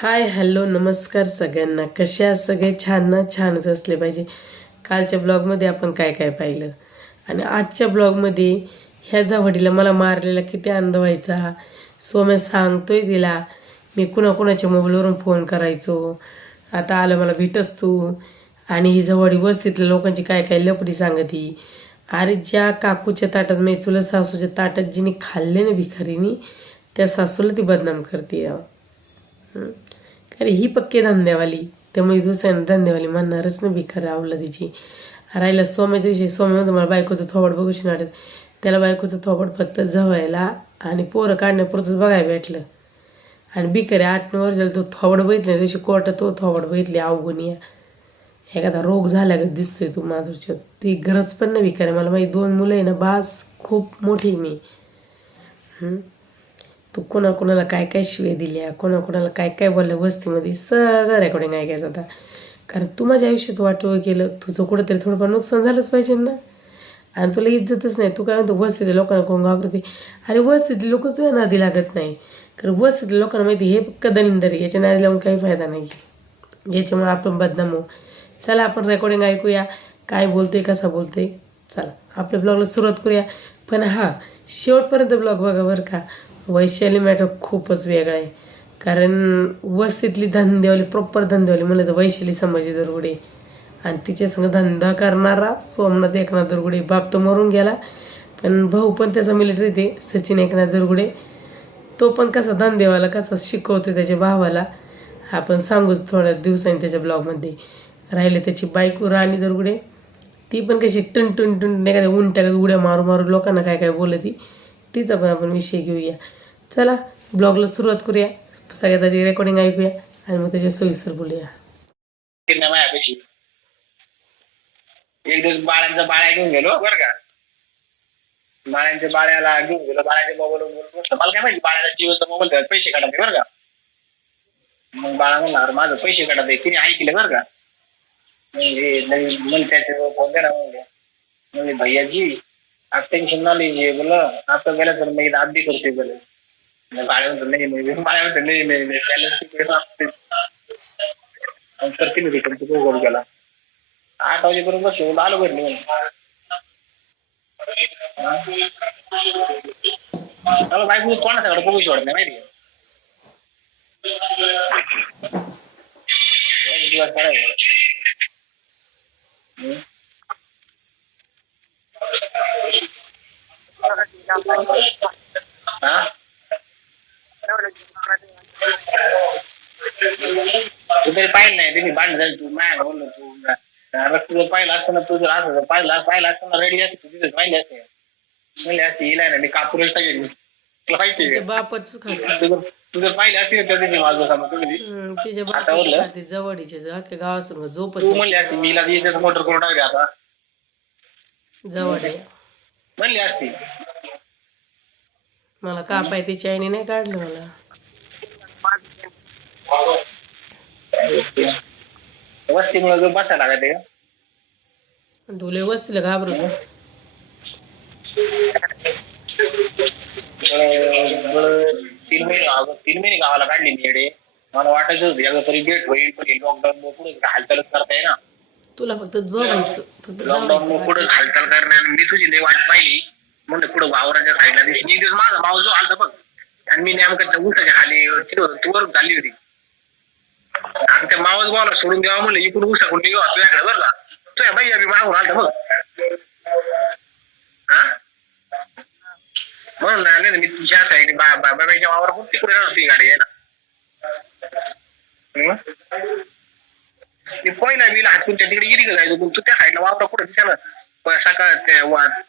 Hi hello नमस्कार सगळ्यांना. कशा सगळे छान ना? छानच असले पाहिजे. कालच्या ब्लॉगमध्ये आपण काय काय पाहिलं आणि आजच्या ब्लॉगमध्ये ह्या जावडीला मला मारलेला किती आनंद व्हायचा. सोम्या सांगतोय तिला मी कुणाकुणाच्या मोबाईलवरून फोन करायचो, आता आलं मला भेटच तू. आणि ही जवडी वस्तीतल्या लोकांची काय काय लपडी सांगती. अरे ज्या काकूच्या ताटात मी चुलत सासूच्या ताटात जिने खाल्ले ना भिकारीनी, त्या सासूला ती बदनाम करते. अरे ही पक्के धंद्यावाली, त्यामुळे दुसऱ्यानं धंद्यावाली म्हणणारच ना भिकार आवलं तिची. राहिला सोम्याच्या विषयी, सोम्यामध्ये मला बायकोचं थोबड बघूशी वाटत. त्याला बायकोचं थोबड फक्त जवायला आणि पोरं काढण्यापुरतंच बघायला भेटलं. आणि भिकारी 8-9 वर्षाला तो थोबड बघितलं दिवशी कोर्टात तो थोबड बघितली अवगुणी. एखादा रोग झाला का दिसतोय तू माधुरच्या. ती गरज पण नाही भिकारी. मला माझी 2 मुलं आहे ना, बास खूप मोठी मी. तू कोणाकोणाला काय काय शिवे दिल्या, कोणाकोणाला काय काय बोलल्या वस्तीमध्ये, सगळं रेकॉर्डिंग ऐकायचं आता. कारण तू माझ्या आयुष्याचं वाटोळं केलं, तुझं कुठंतरी थोडंफार नुकसान झालंच पाहिजे ना. आणि तुला इज्जतच नाही. तू काय म्हणतो वस्तीतल्या लोकांना कोण घाबरते. अरे वस्तीतले लोक तुझ्या नादी लागत नाही. कारण वस्तीतल्या लोकांना माहिती हे पक्क दलिंदर आहे, याच्या नादी लावून काही फायदा नाही. याच्यामुळे आपण बदनाम होऊ. चला आपण रेकॉर्डिंग ऐकूया, काय बोलतोय कसा बोलतोय. चला आपल्या ब्लॉगला सुरुवात करूया. पण हां, शेवटपर्यंत ब्लॉग बघा बरं का. वैशाली मॅटर खूपच वेगळा आहे. कारण वस्तीतली धंदेवाली, प्रॉपर धंदेवाली म्हणलं तर वैशाली संभाजी दरगुडे. आणि तिच्या संग धंदा करणारा सोमनाथ एकनाथ दरगुडे. बाप तो मरून गेला, पण भाऊ पण त्याचा मिलिटरी ते सचिन एकनाथ दरगुडे. तो पण कसा धंदेवाला कसा शिकवतो त्याच्या भावाला, आपण सांगूच थोड्या दिवसांनी त्याच्या ब्लॉगमध्ये. राहिले त्याची बायको राणी दरगुडे, ती पण कशी टन टन टन एखाद्या उंट्या उड्या मारू मारू लोकांना काय काय बोलती. तिचा पण आपण विषय घेऊया. चला ब्लॉगला सुरुवात करूया. सगळ्यात आधी रेकॉर्डिंग ऐकूया आणि मग त्याच्या सोयीसर बोलूया. एक दिवस बाळ्यांचा बाळ्या घेऊन गेलो बरं का. बाळ्यांच्या बाळ्याला घेऊन गेलो, बाळ्याच्या मोबाईल मला काय माहिती बाळ्याला जिओचा मोबाईल पैसे काढायचे बरं का. मग बाळा म्हणला अरे माझं पैसे काढायचे, तिने ऐकले बरं का. मग त्याचे फोन करा म्हणजे भैया जी आप टेंशन ना लीजिए, बोला आपका गलत सर मैं आप भी करते बोले. बाळ्या म्हणतो नाही नाही, बाळ्या म्हणतो नाही नाही नाही करते नाही तिकडे तो गोल गेला. 8 वाजेपर्यंत बसलो, आलो घरी निघून. मला बायको कोणाकडे बघूशी वाटत नाही माहिती का. एक दिवस काढायचा. हा तू तरी पाहिलं नाही, तुम्ही भांडण झाली तू माया बोललो तू. तुझं पाहिलं असतं ना, तुझं असं पाहिलं असतं ना, रेडी असते तू तिथेच पाहिजे असते. म्हणले असते हिला ना मी कापूर सगळी तुला माहिती बापच तुझं पाहिलं असते त्या दिवशी माझं समज तिच्या बापाचं खाते जवळीचे अख्ख्या गावासंग झोपत. तू म्हणली असती मीला याच्यात मोटर करून टाकली आता जवळ म्हणली असती. मला कापाय तिच्या आईने नाही काढलं मला. वस्तीमुळे बसायला लागते का. तुला वस्तीला घाबरतो. 3 महिने गावाला काढली मी येडे. मला वाटायचं होतं याला तरी गेट होईल, पण लॉकडाऊन पुढे हालचालच करता येईना. तुला फक्त जवायचं, लॉकडाऊन पुढे हालचाल करण्यात मी तुझी लई वाट पाहिली. म्हणजे पुढे वावराच्या साईडला दिसली. एक दिवस माझा मावस जो आलता बघ, आणि मी नेमकं उसाच्या खाली तू वरून चालली होती. आणि त्या मावस भावाला सोडून द्यावा म्हणलं, इकडून उसाकडून निघा तुझ्याकडे बरं का. तुझ्या बाई आम्ही मागून आलता बघ. हा म्हणून नाही मी तुझ्या साईड बाबाच्या वावर खूप तिकडे राहणार तुझी गाडी यायला. ते पहिला बिला हात तुमच्या तिकडे गिरी जायचो, तू त्या साईडला वावरा कुठे दिसा सकाळ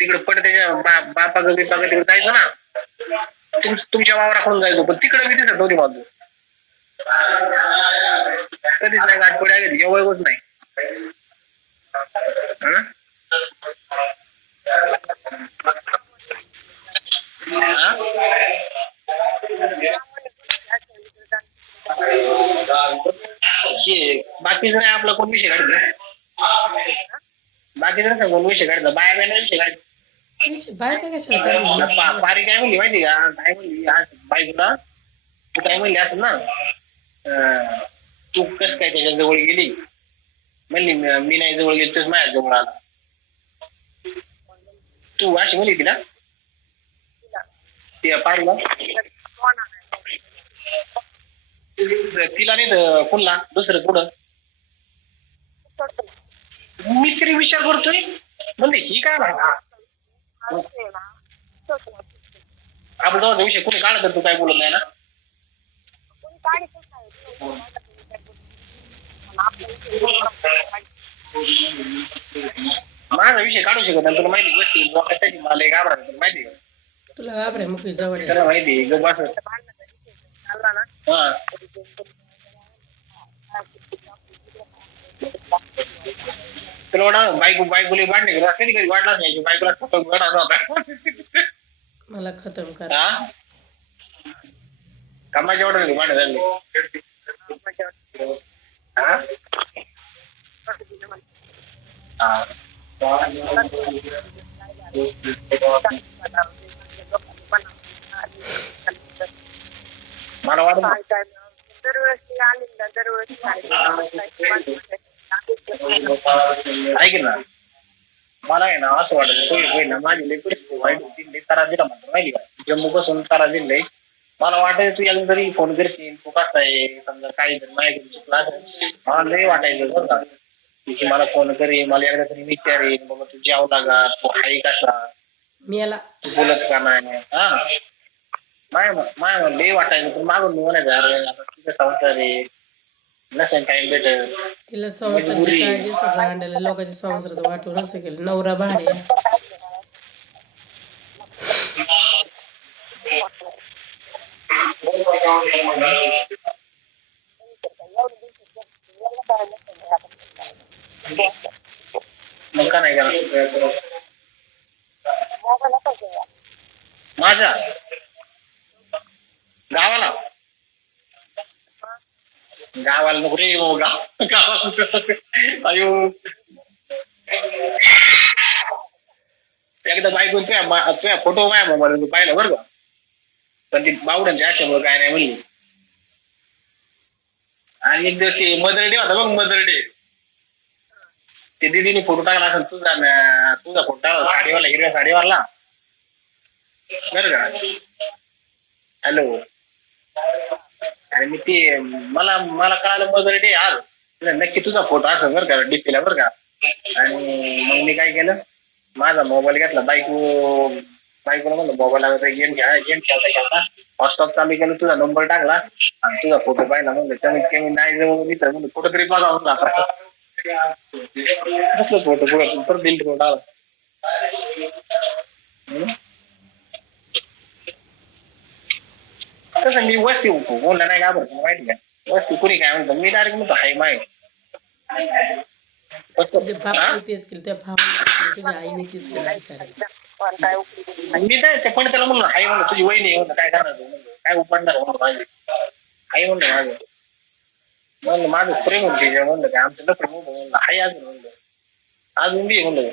तिकडे पड त्याच्या बापाचं बिपाचं तिकडे जायचं ना. तुमच्या वावराकडून जायचो, पण तिकडे बी दिसत नव्हती माझं. कधीच नाही गाठ पड्या एवढंच नाही. बाकीचं नाही आपला कोण विषय काढत. बाकीचं नाही कोण विषय काढत. बाया नाही विषय काढत. बायका कशाला पारी काय म्हणली माहिती का, काय म्हणली आज बायकोला तू काय म्हणली असं ना, तू कस काय त्याच्या जवळ गेली म्हणली मी नाही जवळ गेली तर माझ्या जवळ आला. तू अशी म्हणली तिला ते पाहिला तिला नाही तर पुन्हा दुसरं पुढं मी तरी विचार करतोय म्हणजे ही काय आपण जाऊ विषय कोणी काढत तर तू काय बोलत नाही ना. माझा विषय काढू शकत नाही तुला माहिती गोष्टी लोकांसाठी मला एक घाबरा माहिती का तुला घाबरे मग जवळ त्याला माहिती ग बस हा तुला वाटा बायकोली वाढणे कधी कधी वाटलाच नाही बायकोला मला खतम कर. हा कामाच्या वाटत वाढ झाली हा मला वाटत ऐक ना मला आहे ना असं वाटत ना माझी लई परिस्थिती वाईट होती तारा दिला म्हणतो माहिती का जम्मू पासून तारा दिलंय मला वाटायचं तू याला जरी फोन करशील तू कसा आहे समजा काही जर माहिती चुकला मला लई वाटायचं बरं का की मला फोन करेल मला एकदा तरी विचारेल बाबा तू जेवला का तू हाय कसा मी याला तू बोलत का नाही हा माय लई वाटायचं पण मागून मी म्हणायचं अरे आता तुझं संसार आहे नसेल टाइम भेटत तिला संसाराची काळजी सगळं आणलेलं लोकांच्या संसाराचं वाटून असं केलं नवरा भाडे मग का नाही करणार माझ्या गावाला गावाला नको रे गावाला अयो एकदा बायको तुझ्या फोटो माझ्या मोबाईल तू पाहिलं बरं का पण ती बावड्यांच्या आशामुळे काय नाही म्हणली आणि एक दिवस ते मदर डे होता बघ मदर डे ते दीदीने फोटो टाकला असेल तुझा फोटो साडीवाला हिरव्या साडीवाला बरं का हॅलो आणि मी ते मला कळालं मदर डे आज नक्की तुझा फोटो असेल बरं का डीपीला बरं का आणि मग मी काय केलं माझा मोबाईल घेतला बायकोला म्हणलं मोबाईल गेम खेळता हॉटस्पॉट चालू केलं तुझा नंबर टाकला आणि तुझा फोटो पाहिला म्हणलं कमीत कमी नाही जवळ मी तर म्हणलं फोटो तरी बघा म्हणलं कसलं फोटो बघा परत दिल फोटो आला तसं मी वस्ती बोलला नाही घाबरत माहिती का वस्ती कुणी काय म्हणतो मी डायरेक्ट म्हणतो हाय माय तुझे बापाने तेच केलं त्या बापाने तुझ्या आईने तेच केलं मी काय पण त्याला म्हणलं हाय म्हणलं तुझी वहिनी म्हणलं काय करणार तू म्हणलं काय उपडणार म्हणलं माझी आई म्हणलं माझं म्हणलं माझं प्रेम होते म्हणलं काय आमचं लपड म्हणलं हाय अजून म्हणलं अजून बी म्हणलं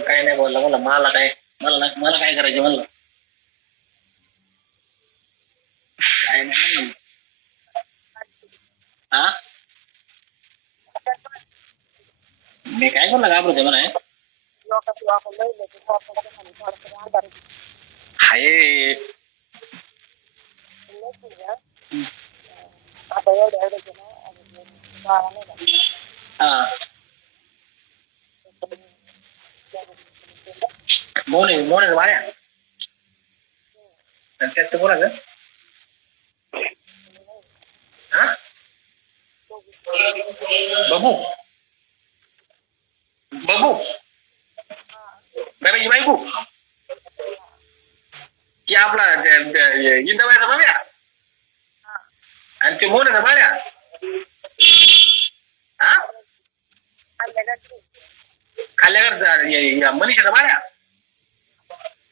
काय नाही बोलला म्हणलं मला काय करायचं म्हणलं काय नाही म्हणलं हा मी काय बोलला घाबरते म्हणा हाय हा मोने वाऱ्या त्यात कोणाचं हा बबू बाबाची बायको की आपला इंदाबाईचा बाब्या आणि ते मोने बाळ्या हा खाल्ल्यावर मनीषाचा बाळ्या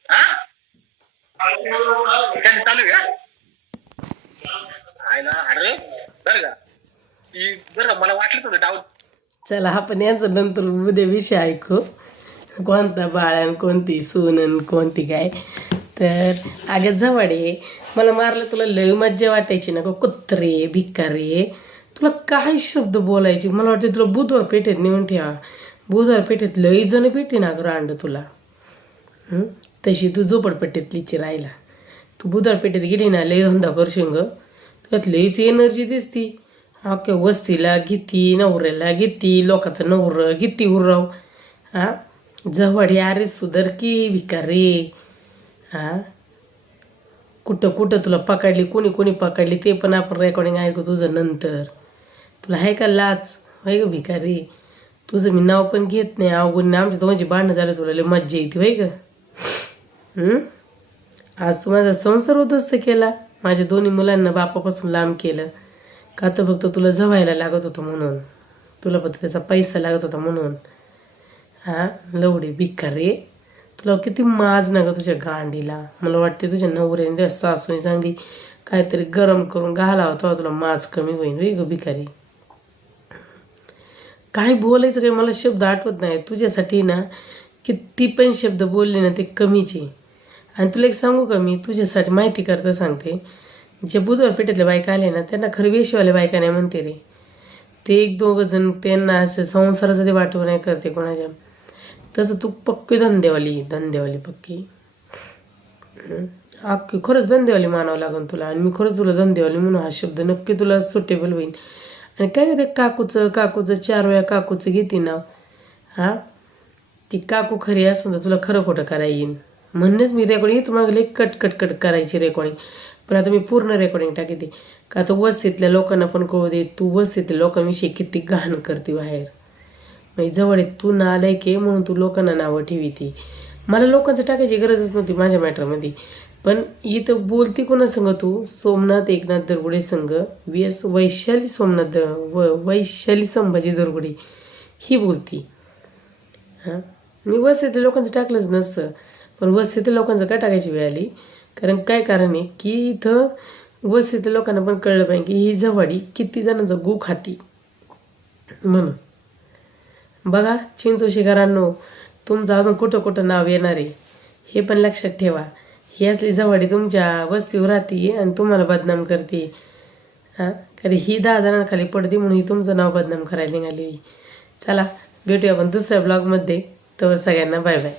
हा त्याने चालू आहे आहे ना अरे बरं का बरं मला वाटलं होतं डाऊट. चला आपण यांचं नंतर उद्या विषय ऐकू कोणता बाळ्यान कोणती सून कोणती काय तर अगं जवाडे मला मारलं तुला लय मज्जा वाटायची ना ग कुत्रे भिकारे तुला काय शब्द बोलायचे मला वाटतं तुला बुधवार पेठेत नेऊन ठेवा बुधवार पेठेत लई जण पेटे ना ग रांड तुला तशी तू झोपडपट्टीतलीची राहिला तू बुधवार पेठेत गेली ना लई धंदा करशील ग त्यात लईच एनर्जी दिसती अख्या वस्तीला घेती नवऱ्याला घेती लोकांचं नवरं घेती उरव हा जवळ अरे सुधर की भिकारे हा कुठं कुठं तुला पकडली कोणी कोणी पकडली ते पण आपण रेकॉर्डिंग ऐकू तुझं नंतर तुला आहे का लाच होय ग भिकारी तुझं मी नाव पण घेत नाही अवघड आमच्या दोघांची भांडणं झालं तुला लय मज्जा येते होय ग आज तू माझा संसार उद्ध्वस्त केला माझ्या दोन्ही मुलांना बापापासून लांब केलं का तर फक्त तुला जवायला लागत होतं म्हणून तुला फक्त त्याचा पैसा लागत होता म्हणून हा लवडी भिकारी तुला किती माज ना ग तुझ्या गांडीला मला वाटते तुझ्या नवऱ्याने त्या सासूने चांगली काहीतरी गरम करून घाला होता तुला माज कमी होईल होई ग भिकारी काय बोलायचं काही मला शब्द आठवत नाही तुझ्यासाठी ना किती पण शब्द बोलले ना ते कमीच आहे आणि तुला एक सांगू का मी तुझ्यासाठी माहिती करता सांगते जे बुधवार पेठेतल्या बायका आले ना त्यांना खरं वेशवाल्या बायका नाही म्हणते रे ते एक दोघं जण त्यांना असं संसाराचं ते वाटव नाही करते कोणाच्या तसं तू पक्की धंदेवाली पक्की अख्खी खरंच धंदेवाली मानावं लागेल तुला आणि मी खरंच तुला धंदेवाली म्हणून हा शब्द नक्की तुला सुटेबल होईल आणि काय ते काकूचं 4 वेळा काकूचं घेते नाव हां ती काकू खरी असं तर तुला खरं खोटं करायला येईन म्हणूनच मी रेकॉर्डिंग तुम्हाला कट करायची रेकॉर्डिंग पण आता मी पूर्ण रेकॉर्डिंग टाकते का तर वस्तीतल्या लोकांना पण कळू दे तू वस्तीतल्या लोकांविषयी किती घाण करते बाहेर म्हणजे जवळ तू नालायक आहे म्हणून तू लोकांना नावं ठेवी मला लोकांचं टाकायची गरजच नव्हती माझ्या मॅटरमध्ये पण इथं बोलती कोणा संग तू सोमनाथ एकनाथ दरगुडे संघ VS वैशाली वैशाली संभाजी दरगुडे ही बोलती हां मी वस्तीतल्या लोकांचं टाकलंच नसतं पण वस्तीतल्या लोकांचं का टाकायची वेळ आली काय कारण आहे की इथं वस्तीतल्या लोकांना पण कळलं पाहिजे की ही जवाडी किती जणांचा गू खाती म्हणून बघा चिंचोशीकरांनो तुमचं अजून कुठं नाव येणार आहे हे पण लक्षात ठेवा ही असली जवाडी तुमच्या वस्तीवर राहते आणि तुम्हाला बदनाम करते हां कारण ही 10 जणांखाली पडते म्हणून ही तुमचं नाव बदनाम करायला निघाली चला भेटूया आपण दुसऱ्या ब्लॉगमध्ये तर सगळ्यांना बाय बाय